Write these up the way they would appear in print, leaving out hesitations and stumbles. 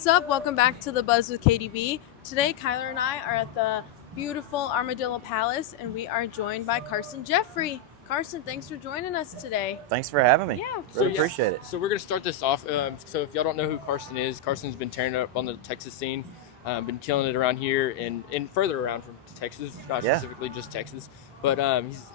What's up? Welcome back to The Buzz with KDB. Today, Kyler and I are at the beautiful Armadillo Palace, and we are joined by Carson Jeffrey. Carson, thanks for joining us today. Thanks for having me. Yeah, Really appreciate it. So we're going to start this off. So if y'all don't know who Carson is, Carson's been tearing it up on the Texas scene, been killing it around here and further around from Texas, not specifically just Texas. But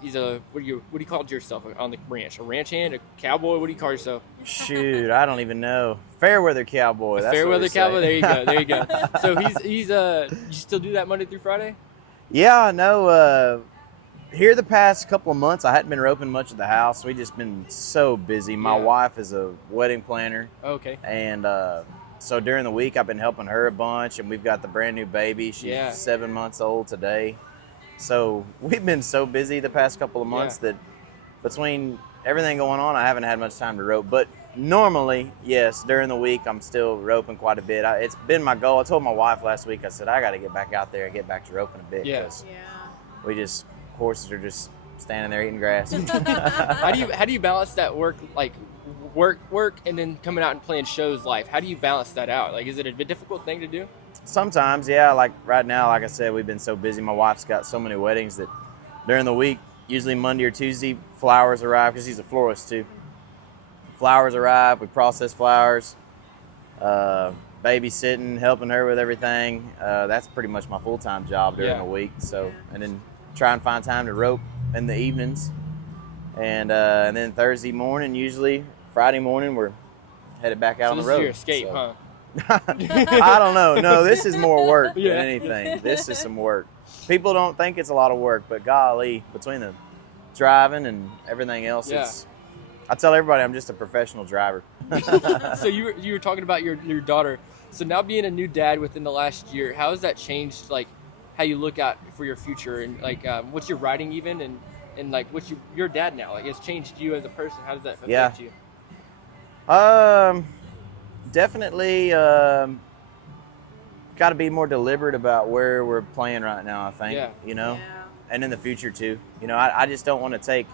he's a what do you call yourself on the ranch? A ranch hand, a cowboy? What do you call yourself? Shoot, I don't even know. Fairweather cowboy. That's Fairweather cowboy. There you go. There you go. So he's you still do that Monday through Friday? Yeah, no. Here the past couple of months, I hadn't been roping much of the house. We just been so busy. My wife is a wedding planner. Okay. And so during the week, I've been helping her a bunch, and we've got the brand new baby. She's 7 months old today. So we've been so busy the past couple of months that between everything going on, I haven't had much time to rope. But normally, yes, during the week, I'm still roping quite a bit. It's been my goal. I told my wife last week, I said, I got to get back out there and get back to roping a bit. Yeah. We just, horses are just standing there eating grass. How do you balance that work and then coming out and playing shows live? How do you balance that out? Like, is it a difficult thing to do? Sometimes, yeah. Like right now, like I said, we've been so busy. My wife's got so many weddings that during the week, usually Monday or Tuesday, flowers arrive because she's a florist too. Flowers arrive, we process flowers, babysitting, helping her with everything. That's pretty much my full-time job during the week. So, and then try and find time to rope in the evenings. And then Thursday morning, usually Friday morning, we're headed back out on the road. So this is your escape, huh? I don't know. No, this is more work than anything. This is some work. People don't think it's a lot of work, but golly, between the driving and everything else, I tell everybody I'm just a professional driver. So you were talking about your daughter. So now being a new dad within the last year, how has that changed, like, how you look out for your future and like what's your writing even and like what's your dad now? Like, it's changed you as a person. How does that affect you? Definitely got to be more deliberate about where we're playing right now, I think. And in the future too. I just don't want to take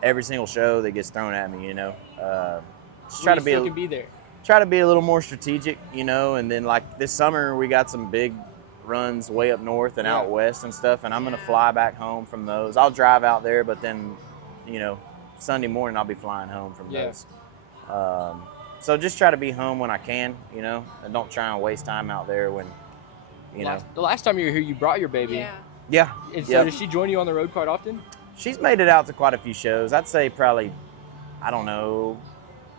every single show that gets thrown at me, just try to be there. Try to be a little more strategic, and then like this summer we got some big runs way up north and out west and stuff, and I'm going to fly back home from those. I'll drive out there, but then, Sunday morning I'll be flying home from those. So just try to be home when I can, and don't try and waste time out there when, The last time you were here, you brought your baby. Yeah. And so does she join you on the road quite often? She's made it out to quite a few shows. I'd say probably, I don't know,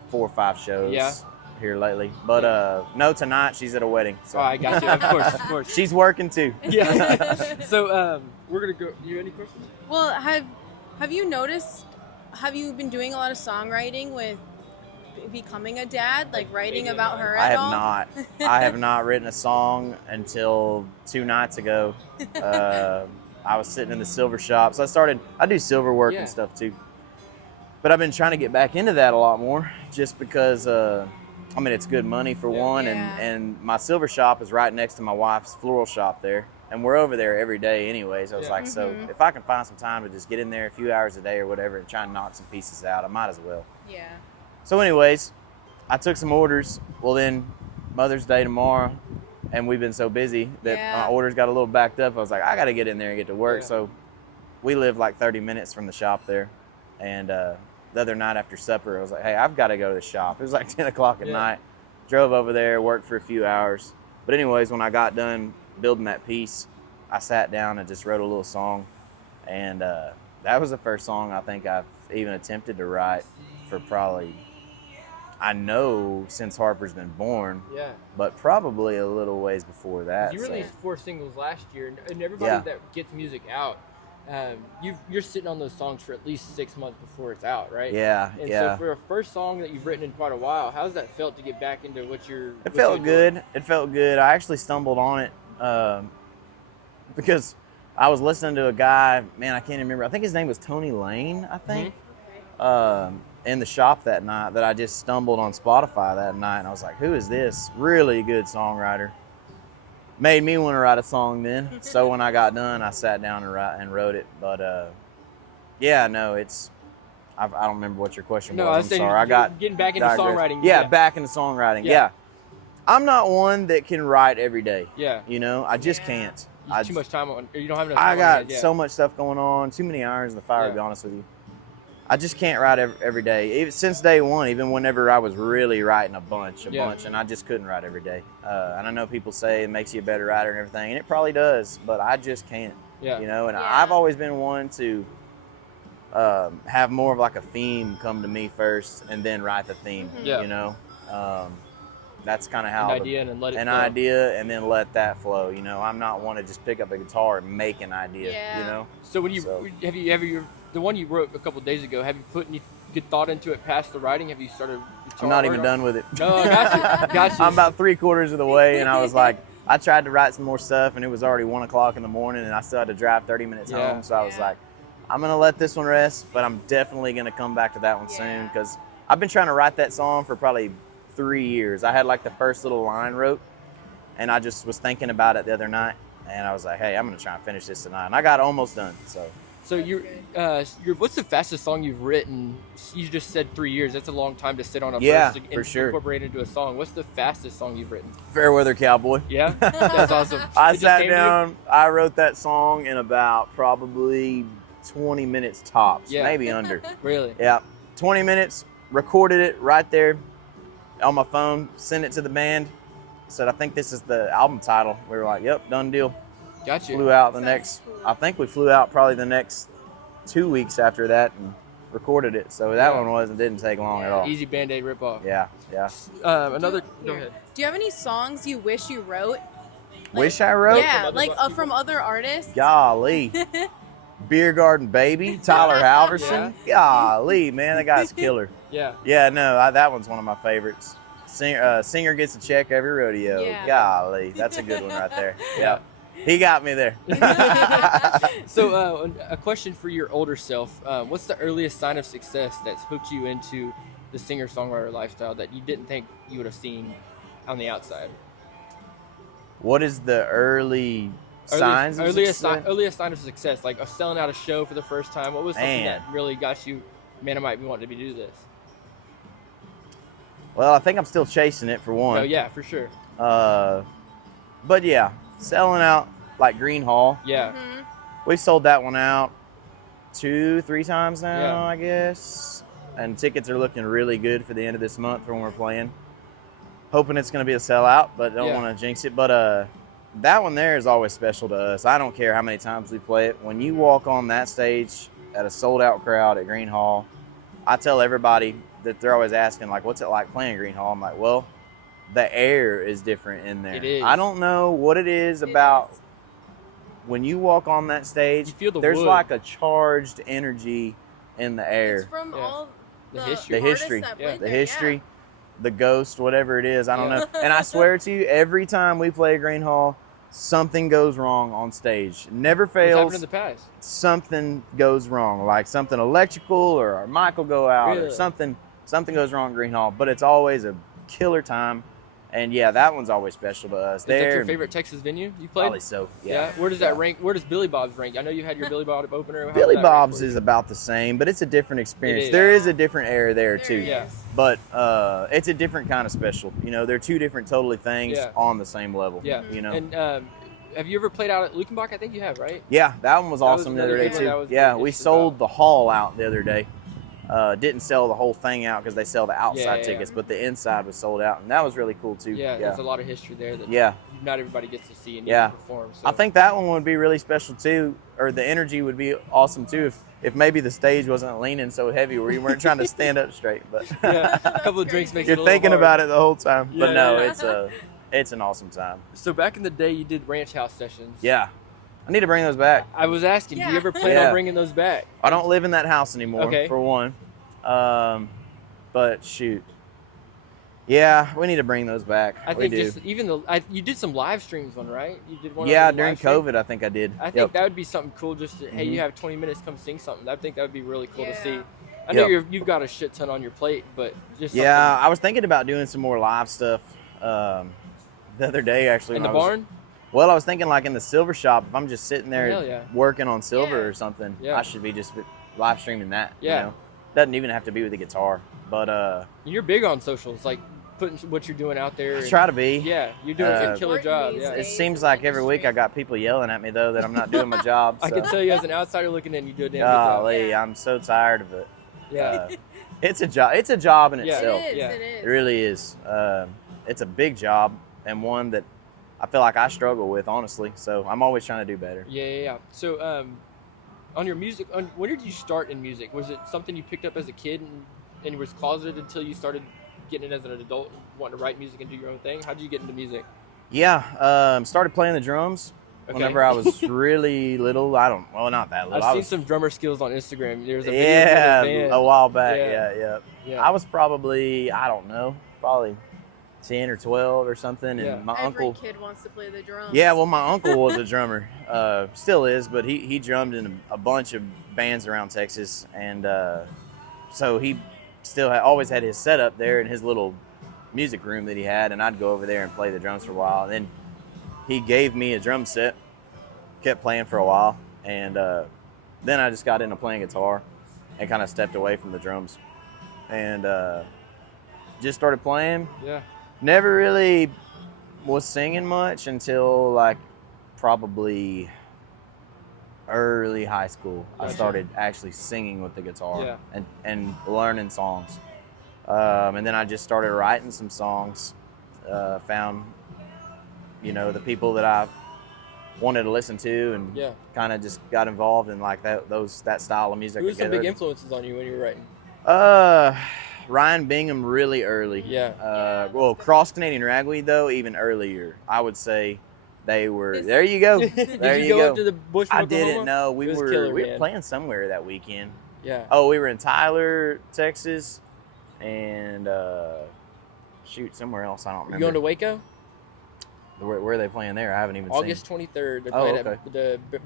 4 or 5 shows here lately. But no, tonight she's at a wedding. So. Oh, I got you. Of course. She's working too. Yeah. So we're going to go. You have any questions? Well, have you noticed, have you been doing a lot of songwriting with becoming a dad, like writing about her at all? I have not written a song until 2 nights ago. I was sitting in the silver shop. So I do silver work and stuff too. But I've been trying to get back into that a lot more just because, it's good money for one. And my silver shop is right next to my wife's floral shop there. And we're over there every day anyways. I was like, so if I can find some time to just get in there a few hours a day or whatever and try and knock some pieces out, I might as well. Yeah. So anyways, I took some orders. Well, then Mother's Day tomorrow, and we've been so busy that my orders got a little backed up. I was like, I got to get in there and get to work. So we live like 30 minutes from the shop there. And the other night after supper, I was like, hey, I've got to go to the shop. It was like 10 o'clock at night. Drove over there, worked for a few hours. But anyways, when I got done building that piece, I sat down and just wrote a little song. And that was the first song I think I've even attempted to write for probably, I know, since Harper's been born, but probably a little ways before that. You released 4 singles last year, and everybody that gets music out, you're sitting on those songs for at least 6 months before it's out, right? So for a first song that you've written in quite a while, how's that felt to get back into what you're It felt good. It felt good. I actually stumbled on it because I was listening to a guy, man, I can't remember. I think his name was Tony Lane, I think. In the shop that night that I just stumbled on Spotify that night, and I was like, who is this? Really good songwriter. Made me want to write a song then. So when I got done, I sat down and wrote it. But it's I don't remember what your question was. I'm sorry. I got getting back into songwriting. Back into songwriting. I'm not one that can write every day. Yeah. You know, I just can't. Too much time on, or you don't have enough time I on got it, yeah. so much stuff going on, too many irons in the fire, to be honest with you. I just can't write every day. Even since day one, even whenever I was really writing a bunch, and I just couldn't write every day. And I know people say it makes you a better writer and everything, and it probably does, but I just can't. Yeah. You know, and I've always been one to have more of like a theme come to me first, and then write the theme. Yeah. You know, that's kind of how an idea and let it flow. idea, and then let that flow. You know, I'm not one to just pick up a guitar and make an idea. Yeah. You know. So when you have you the one you wrote a couple days ago, have you put any good thought into it past the writing? Have you started guitar? I'm not even done with it. No, I got you. I'm about 3/4 of the way, and I was like, I tried to write some more stuff, and it was already 1 o'clock in the morning, and I still had to drive 30 minutes home. So I was like, I'm gonna let this one rest, but I'm definitely gonna come back to that one soon, because I've been trying to write that song for probably 3 years. I had like the first little line wrote, and I just was thinking about it the other night, and I was like, hey, I'm gonna try and finish this tonight, and I got almost done. So you're what's the fastest song you've written? You just said 3 years. That's a long time to sit on a verse to incorporate into a song. What's the fastest song you've written? Fairweather Cowboy. Yeah, that's awesome. I sat down. I wrote that song in about probably 20 minutes tops, maybe under. Really? Yeah, 20 minutes. Recorded it right there on my phone. Sent it to the band. Said, I think this is the album title. We were like, yep, done deal. Gotcha. Flew out the next. I think we flew out probably the next 2 weeks after that and recorded it. So that one didn't take long at all. Easy Band-Aid ripoff. Yeah. Go ahead. Do you have any songs you wish you wrote? Wish I wrote? Yeah, from other artists. Golly. Beer Garden Baby, Tyler Halverson. Golly, man, that guy's a killer. Yeah, no, that one's one of my favorites. Singer gets a check every rodeo. Yeah. Golly, that's a good one right there. Yeah. He got me there. So, a question for your older self. What's the earliest sign of success that's hooked you into the singer-songwriter lifestyle that you didn't think you would have seen on the outside? What is the earliest sign of success? Like selling out a show for the first time. What was something that really got you, man, I might be wanting to do this? Well, I think I'm still chasing it for one. Oh, yeah, for sure. But yeah, selling out like Green Hall. Yeah. Mm-hmm. We've sold that one out 2-3 times now, Yeah. I guess. And tickets are looking really good for the end of this month for when we're playing. Hoping it's going to be a sellout, but don't want to jinx it. But that one there is always special to us. I don't care how many times we play it. When you walk on that stage at a sold-out crowd at Green Hall, I tell everybody that they're always asking, like, what's it like playing Green Hall? I'm like, well, the air is different in there. It is. I don't know what it is about when you walk on that stage. You feel there's wood. like a charged energy in the air. It's from all the history. The history, the ghost, whatever it is. I don't know. And I swear to you, every time we play Green Hall, something goes wrong on stage. It never fails. What's happened in the past? Something goes wrong, like something electrical or our mic will go out Really? or something goes wrong at Green Hall. But it's always a killer time. And yeah, that one's always special to us. Is that your favorite Texas venue you played? Probably so, yeah. Where does that rank? Where does Billy Bob's rank? I know you had your Billy Bob opener. How Billy does that rank Bob's for you? is about the same, but it's a different experience. is. There is a different air there too. Yeah. But it's a different kind of special. You know, they're two different totally things on the same level. Yeah. You know. And have you ever played out at Lukenbach? I think you have, right? Yeah, that one was awesome the another other day good one. too. That was Yeah, really we just sold the hall out the other day. Didn't sell the whole thing out because they sell the outside Yeah. tickets, but the inside was sold out, and that was really cool too. Yeah, there's a lot of history there that not everybody gets to see and perform. So. I think that one would be really special too, or the energy would be awesome too if maybe the stage wasn't leaning so heavy where you weren't trying to stand up straight. But a couple of drinks makes it a you're little thinking hard. about it the whole time. But no, yeah. it's an awesome time. So back in the day, you did ranch house sessions. Yeah. I need to bring those back. I was asking, do you ever plan on bringing those back? I don't live in that house anymore, for one. But shoot. Yeah, we need to bring those back. I think you did some live streams one, right? You did one. Yeah, during COVID, I think I did. I think that would be something cool. Just to, hey, you have 20 minutes, come sing something. I think that would be really cool to see. I know you've got a shit ton on your plate, but just I was thinking about doing some more live stuff the other day actually. In the barn? Well, I was thinking like in the silver shop. If I'm just sitting there working on silver or something, I should be just live streaming that. Yeah. You know? Doesn't even have to be with the guitar, but you're big on socials. Like putting what you're doing out there. I try to be. Yeah, you're doing a killer job. These Yeah. It days seems in the like every week industry. I got people yelling at me though that I'm not doing my job. I So. can tell you as an outsider looking in, you do a damn good job. Golly, Yeah. I'm so tired of it. Yeah. It's a job. It's a job in Yeah. itself. It is. Yeah. It is. It really is. It's a big job and one that I feel like I struggle with, honestly. So I'm always trying to do better. Yeah. So, on your music, when did you start in music? Was it something you picked up as a kid and was closeted until you started getting it as an adult, and wanting to write music and do your own thing? How did you get into music? Yeah, started playing the drums whenever I was really little. Not that little. I've seen some drummer skills on Instagram. There's a video Yeah, of a band. a while back. Yeah. Yeah. I was probably, I don't know, probably 10 or 12 or something. And Yeah. my Every uncle. kid wants to play the drums. Yeah, well, my uncle was a drummer, still is, but he drummed in a bunch of bands around Texas, and so he still always had his setup there in his little music room that he had, and I'd go over there and play the drums for a while. And then he gave me a drum set, kept playing for a while, and then I just got into playing guitar and kind of stepped away from the drums, and just started playing. Yeah. Never really was singing much until like probably early high school. I Gotcha. started actually singing with the guitar Yeah. and learning songs. And then I just started writing some songs. Found, the people that I wanted to listen to, and Yeah. kind of just got involved in like that style of music. Who were some together. big influences on you when you were writing? Ryan Bingham really early. Yeah. Well, Cross Canadian Ragweed though, even earlier. I would say they were. There you go. There Did you go go. up to the bush? I didn't know we It was were killer, we were man. playing somewhere that weekend. Yeah. Oh, we were in Tyler, Texas, and somewhere else. I don't You remember. going to Waco? Where are they playing there? I haven't even August seen. 23rd. They're Oh, playing okay. at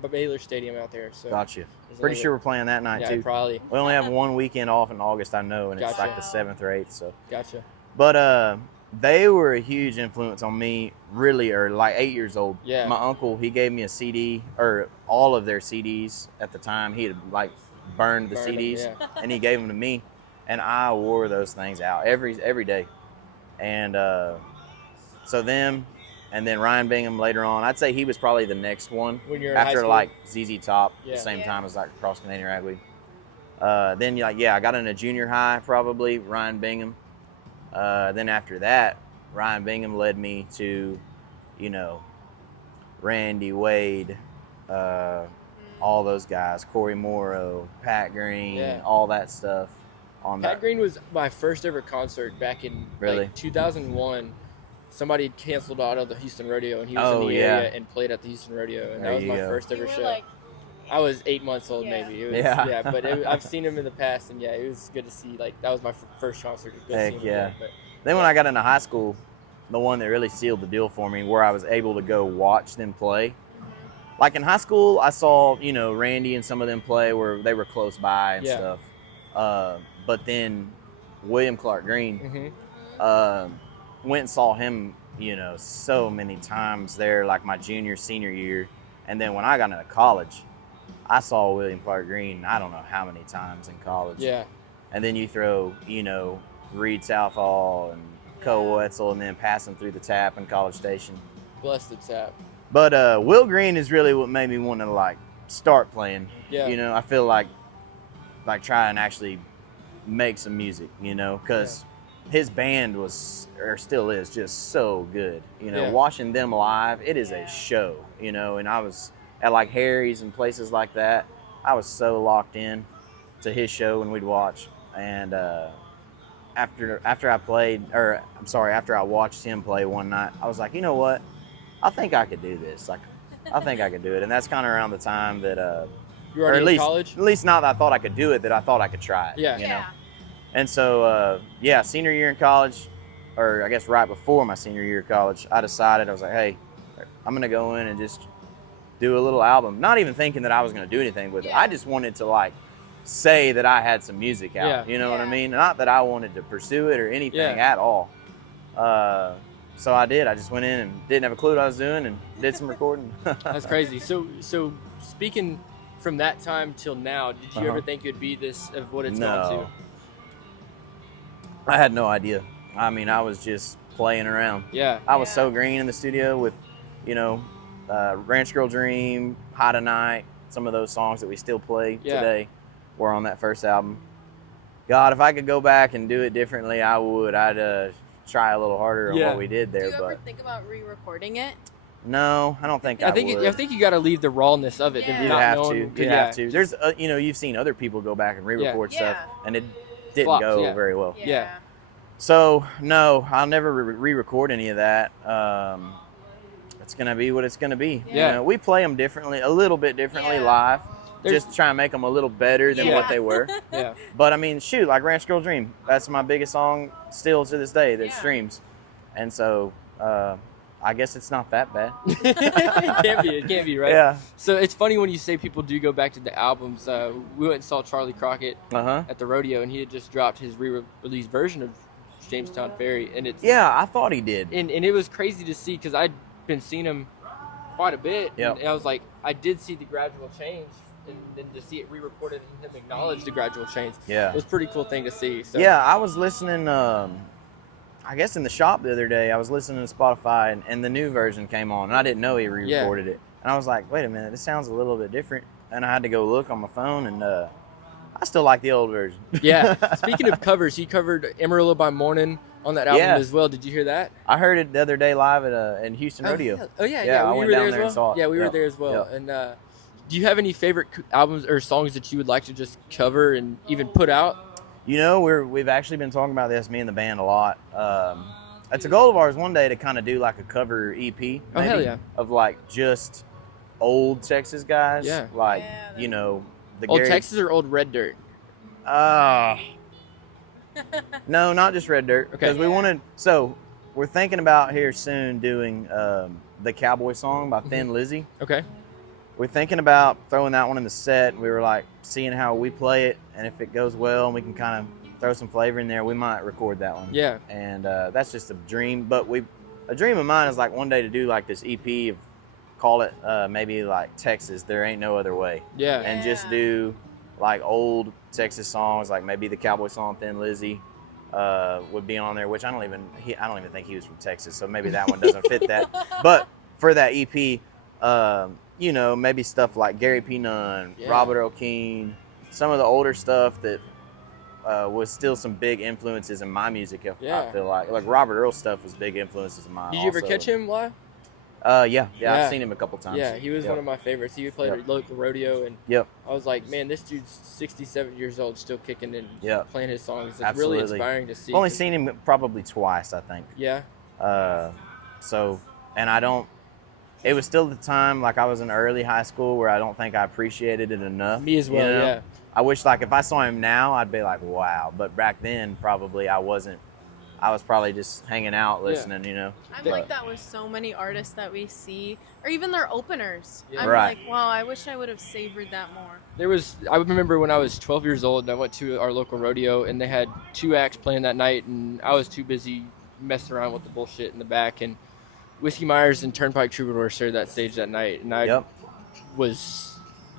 the Baylor Stadium out there. So Gotcha. there's Pretty another- sure we're playing that night Yeah, too. probably. We only have one weekend off in August, I know, and it's Gotcha. like the 7th or 8th. So. Gotcha. But they were a huge influence on me really early, like 8 years old. Yeah. My uncle, he gave me a CD, or all of their CDs at the time. He had like burned the Burned 'em, CDs, yeah. and he gave them to me, and I wore those things out every day. And so them, and then Ryan Bingham later on. I'd say he was probably the next one When you're in high after school? like ZZ Top, Yeah. the same Yeah. time as like Cross Canadian Ragweed. Then I got into junior high probably Ryan Bingham. Then after that, Ryan Bingham led me to, Randy Wade, all those guys, Corey Morrow, Pat Green, Yeah. all that stuff. On Pat that. Green was my first ever concert back in Really? like 2001. Somebody had canceled out of the Houston Rodeo, and he was Oh, in the yeah. area and played at the Houston Rodeo, and There that was you my go. first You ever were show. like, I was 8 months old, Yeah. maybe. It was, Yeah. but I've seen him in the past, and it was good to see. Like that was my first concert. It was good to Heck see him yeah. again, but Then when I got into high school, the one that really sealed the deal for me, where I was able to go watch them play. Like in high school, I saw, Randy and some of them play where they were close by and Yeah. stuff. But then William Clark Green, Mhm. went and saw him, so many times there, like my junior, senior year. And then when I got into college, I saw William Clark Green, I don't know how many times in college. Yeah. And then you throw, Reed Southall and Co Wetzel, and then pass them through the tap in College Station. Bless the tap. But Will Green is really what made me want to like start playing. Yeah. I feel like try and actually make some music, because his band was, or still is, just so good. Yeah. Watching them live, it is a Yeah. show, and I was at like Harry's and places like that. I was so locked in to his show when we'd watch. And after I watched him play one night, I was like, you know what? I think I could do this. Like, I think I could do it. And that's kind of around the time that, You were or already at in least, college. at least not that I thought I could do it, that I thought I could try it. Yeah. You know? yeah. And so, senior year in college, or I guess right before my senior year of college, I decided, I was like, hey, I'm going to go in and just do a little album. Not even thinking that I was going to do anything with it. Yeah. I just wanted to like say that I had some music out. Yeah. You know what I Yeah. mean? Not that I wanted to pursue it or anything Yeah. at all. So I did. I just went in and didn't have a clue what I was doing and did some recording. That's crazy. So speaking from that time till now, did you Uh-huh. ever think it'd be this of what it's No. gone to? I had no idea. I mean, I was just playing around. Yeah. I was so green in the studio with, Ranch Girl Dream, High Tonight, some of those songs that we still play today were on that first album. God, if I could go back and do it differently, I would. I'd try a little harder on what we did there. Do you ever think about re-recording it? No, I don't think I would. I think you got to leave the rawness of it. Yeah. You have to. There's, you've seen other people go back and re-record stuff, and it didn't Flops, go very well. Yeah. So no, I'll never re-record any of that. It's gonna be what it's gonna be. Yeah. We play them differently, a little bit differently live. Just try and make them a little better than what they were. Yeah. But I mean, shoot, like Ranch Girl Dream, that's my biggest song still to this day that streams, and so I guess it's not that bad. It can't be, right? Yeah. So it's funny when you say people do go back to the albums. We went and saw Charlie Crockett at the rodeo, and he had just dropped his re-release version of Jamestown Ferry, and it's I thought he did, and it was crazy to see because I'd been seeing him quite a bit, and I was like, I did see the gradual change, and then to see it re-recorded and him acknowledge the gradual change, it was a pretty cool thing to see. So. Yeah, I was listening. I guess in the shop the other day, I was listening to Spotify, and the new version came on, and I didn't know he re-recorded it, and I was like, wait a minute, this sounds a little bit different, and I had to go look on my phone, and I still like the old version. Yeah. Speaking of covers, he covered Amarillo by Morning on that album as well. Did you hear that? I heard it the other day live at in Houston Rodeo. Yeah. I went down there and saw it. Yeah, we were there as well. And do you have any favorite albums or songs that you would like to just cover and even put out? We've actually been talking about this, me and the band, a lot. It's a goal of ours one day to kind of do like a cover EP, maybe, of like just old Texas guys. Yeah. Like, the old Texas or old Red Dirt? No, not just Red Dirt. Because we wanted, so we're thinking about here soon doing the Cowboy Song by Thin Lizzy. Okay. We're thinking about throwing that one in the set. We were like seeing how we play it, and if it goes well and we can kind of throw some flavor in there, we might record that one. Yeah. And that's just a dream. But a dream of mine is like one day to do like this EP of, call it maybe like Texas, There Ain't No Other Way. Yeah. And just do like old Texas songs, like maybe the Cowboy Song, Thin Lizzy would be on there, which I don't even think he was from Texas, so maybe that one doesn't fit that. But for that EP, maybe stuff like Gary P. Nunn, Robert Earl Keen, some of the older stuff that was still some big influences in my music. I feel like Robert Earl stuff was big influences in mine. Did you ever catch him live? Yeah, I've seen him a couple times. Yeah, he was one of my favorites. He would play at a local rodeo, and I was like, man, this dude's 67 years old, still kicking and playing his songs. It's really inspiring to see. I've only seen him probably twice, I think. Yeah. It was still the time, like I was in early high school, where I don't think I appreciated it enough. Me as well, yeah. I wish, like, if I saw him now, I'd be like, wow. But back then, probably I wasn't. I was probably just hanging out, listening, I'm like that with so many artists that we see, or even their openers. Yeah. I'm like, wow, I wish I would have savored that more. I remember when I was 12 years old and I went to our local rodeo and they had 2 acts playing that night, and I was too busy messing around with the bullshit in the back, and Whiskey Myers and Turnpike Troubadour shared that stage that night, and I was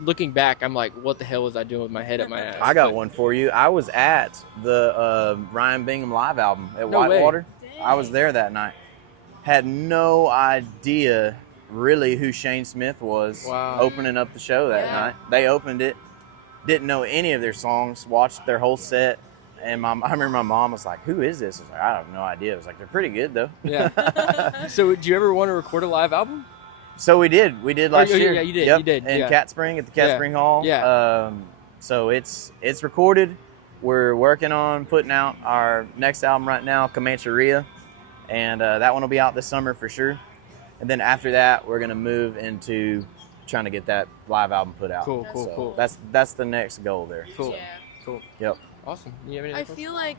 looking back, I'm like, what the hell was I doing with my head up my ass? I got one for you. I was at the Ryan Bingham live album at Whitewater. I was there that night. Had no idea really who Shane Smith was opening up the show that night. They opened it. Didn't know any of their songs. Watched their whole set. And I remember my mom was like, who is this? I was like, I have no idea. I was like, they're pretty good, though. Yeah. So do you ever want to record a live album? So we did. We did last year. Yeah, you did. Yep. You did. In Cat Spring, at the Cat Spring Hall. Yeah. So it's recorded. We're working on putting out our next album right now, Comancheria. And that one will be out this summer for sure. And then after that, we're going to move into trying to get that live album put out. Cool. That's the next goal there. Cool. Yeah. Cool. Yep. Awesome. You have any I feel like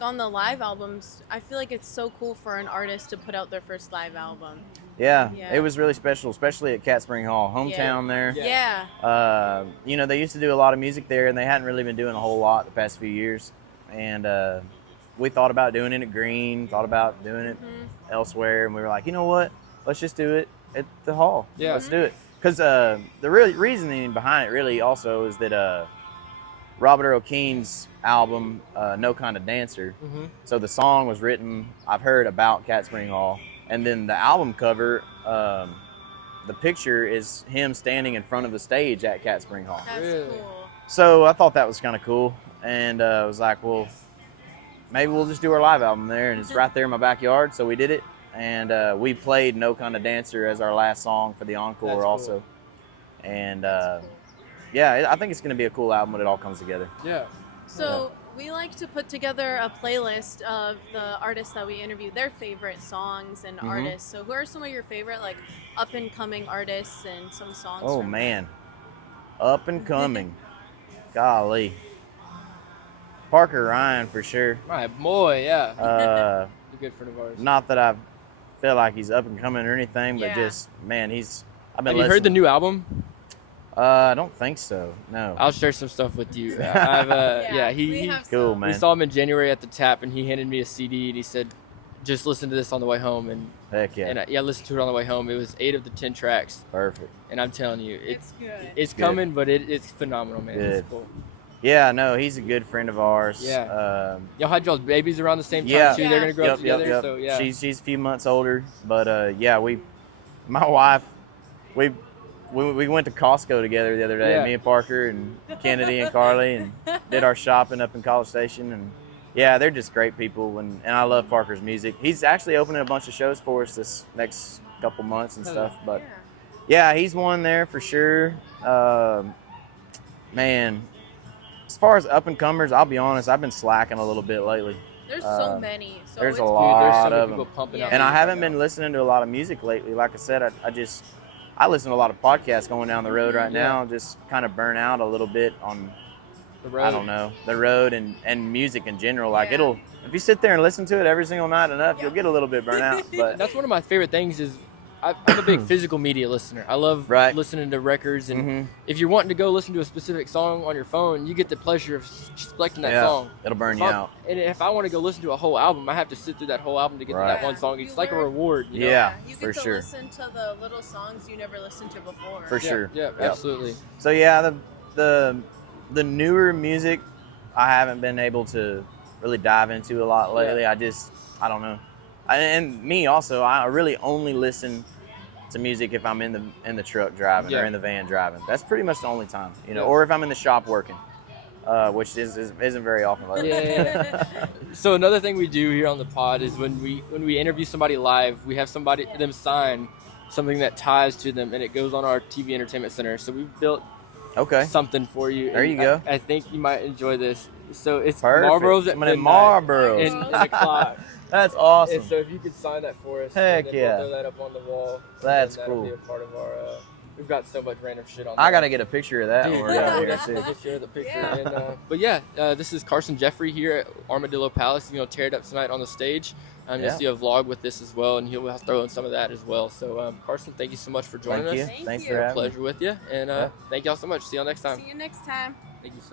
on the live albums, I feel like it's so cool for an artist to put out their first live album. Yeah. It was really special, especially at Cat Spring Hall, hometown there. Yeah. They used to do a lot of music there, and they hadn't really been doing a whole lot the past few years. And we thought about doing it at Green, thought about doing it elsewhere, and we were like, you know what? Let's just do it at the hall. Yeah. Let's do it. Because the real reasoning behind it really also is that Robert Earl Keen's album, No Kind of Dancer. Mm-hmm. So the song was written, I've heard, about Cat Spring Hall. And then the album cover, the picture is him standing in front of the stage at Cat Spring Hall. That's Really? cool. So I thought that was kind of cool. And I was like, well, maybe we'll just do our live album there. And it's right there in my backyard. So we did it. And we played No Kind of Dancer as our last song for the encore. That's cool. Also. And That's cool. yeah, I think it's going to be a cool album when it all comes together. Yeah. So we like to put together a playlist of the artists that we interview, their favorite songs and artists. So who are some of your favorite, like, up and coming artists and some songs? Oh, from man. Up and coming. Golly. Parker Ryan, for sure. My boy, yeah. Uh, A good friend of ours. not that I feel like he's up and coming or anything, but Yeah. just, man, I've been Have you heard the new album? I don't think so, no. I'll share some stuff with you. we He have Cool, some. man. we saw him in January at the Tap, and he handed me a CD, and he said, "Just listen to this on the way home." And Heck yeah. I listened to it on the way home. It was 8 of the 10 tracks, Perfect. and I'm telling you, It's good. it's Good. coming, but it's phenomenal, man. It's Good. cool. Yeah, no, he's a good friend of ours. Yeah. Y'all had y'all's babies around the same time Yeah. too. They're gonna grow up together. Yep. So yeah. She's a few months older, but yeah, my wife, we went to Costco together the other day. Yeah. Me and Parker and Kennedy and Carly, and did our shopping up in College Station. And yeah, they're just great people, and I love Parker's music. He's actually opening a bunch of shows for us this next couple months and stuff. But yeah, he's one there for sure. Man, as far as up and comers, I'll be honest, I've been slacking a little bit lately. There's so many. So there's it's a cool. lot. There's so many of people them. pumping Yeah. out. And I music haven't right been now. listening to a lot of music lately. Like I said, I listen to a lot of podcasts going down the road right Yeah. now. Just kind of burn out a little bit on, The road. I don't know, the road and music in general. Like Yeah. if you sit there and listen to it every single night enough, you'll get a little bit burnt out. But That's one of my favorite things. Is I'm a big physical media listener. I love Right. listening to records, and Mhm. if you're wanting to go listen to a specific song on your phone, you get the pleasure of selecting that Yeah. song. it'll burn If you I'm- out. And if I want to go listen to a whole album, I have to sit through that whole album to get to Right. that one song. You It's like a learn- reward. You know? Yeah, You get for to sure. listen to the little songs you never listened to before. For sure. Yeah, Yep. absolutely. So yeah, the newer music, I haven't been able to really dive into a lot lately. I don't know. And me also, I really only listen to music if I'm in the truck driving or Yeah. in the van driving. That's pretty much the only time, Yeah. or if I'm in the shop working, which isn't very often. Lately. Yeah. So another thing we do here on the pod is when we interview somebody live, we have them sign something that ties to them, and it goes on our TV entertainment center. So we built Okay. something for you. There and you go. I think you might enjoy this. So it's Perfect. Marlboro's at I'm in midnight Marlboro's. in a clock. That's awesome. And so if you could sign that for us, Heck and then yeah. we'll throw that up on the wall. That's and that'll cool. Be a part of our. We've got so much random shit on. I there. gotta get a picture of that Dude, when we're yeah, down we'll here definitely too. share the picture. Yeah. And, but yeah, this is Carson Jeffrey here at Armadillo Palace. You know, tear it up tonight on the stage. You'll Yeah. see a vlog with this as well, and he'll throw in some of that as well. So Carson, thank you so much for joining Thank you. us. Thank Thanks you. for having me. Pleasure with you, and Yeah. thank y'all so much. See y'all next time. See you next time. Thank you so